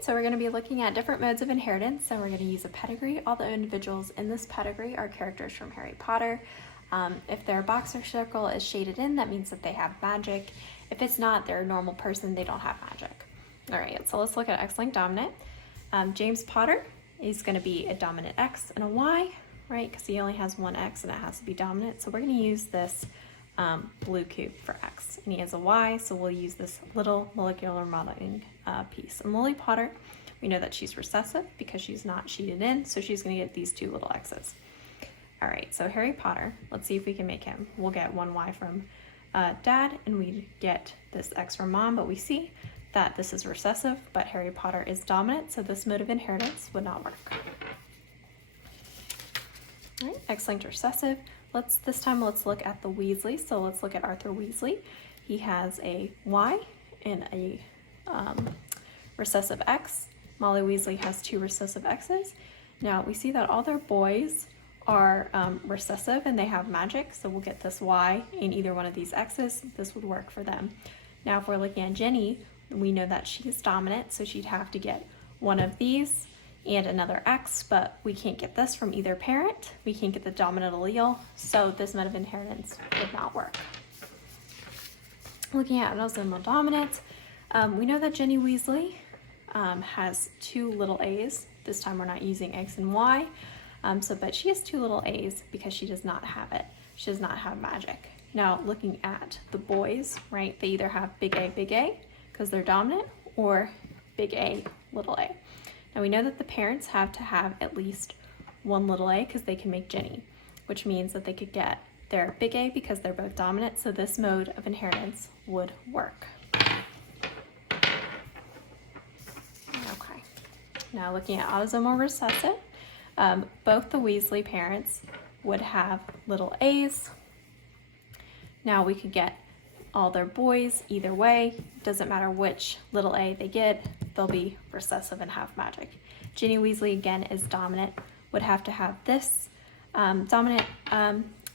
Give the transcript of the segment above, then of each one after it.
right, so we're going to be looking at different modes of inheritance, and we're going to use a pedigree. All the individuals in this pedigree are characters from Harry Potter. If their box or circle is shaded in, that means that they have magic. If it's not, they're a normal person, they don't have magic. All right, so let's look at X-linked dominant. James Potter is going to be a dominant X and a Y, right, because he only has one X and it has to be dominant. So we're going to use this blue cube for X, and he has a Y, so we'll use this little molecular modeling piece. And Lily Potter, we know that she's recessive because she's not sheeted in, so she's going to get these two little X's. All right, so Harry Potter, let's see if we can make him. We'll get one Y from dad, and we get this X from mom, but we see that this is recessive, but Harry Potter is dominant, so this mode of inheritance would not work. All right, X-linked recessive. This time let's look at the Weasley. So let's look at Arthur Weasley. He has a Y and a recessive X. Molly Weasley has two recessive X's. Now we see that all their boys are recessive and they have magic, so we'll get this Y in either one of these X's. This would work for them. Now if we're looking at Jenny, we know that she's dominant, so she'd have to get one of these and another X, but we can't get this from either parent. We can't get the dominant allele, so this mode of inheritance would not work. Looking at autosomal dominant, we know that Jenny Weasley has two little A's. This time we're not using X and Y, but she has two little A's because she does not have it. She does not have magic. Now looking at the boys, right, they either have big A, because they're dominant, or big A, little a. Now we know that the parents have to have at least one little a because they can make Jenny, which means that they could get their big A because they're both dominant, so this mode of inheritance would work. Okay, now looking at autosomal recessive, both the Weasley parents would have little a's. Now we could get all their boys either way, doesn't matter which little a they get, they'll be recessive and have magic. Ginny Weasley again is dominant, would have to have this dominant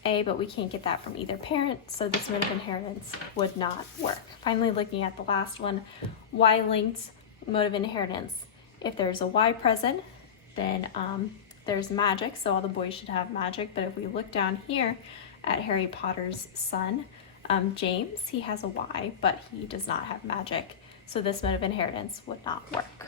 A, but we can't get that from either parent, so this mode of inheritance would not work. Finally, looking at the last one, Y-linked mode of inheritance. If there's a Y present, then there's magic, so all the boys should have magic, but if we look down here at Harry Potter's son, James, he has a Y, but he does not have magic, so this mode of inheritance would not work.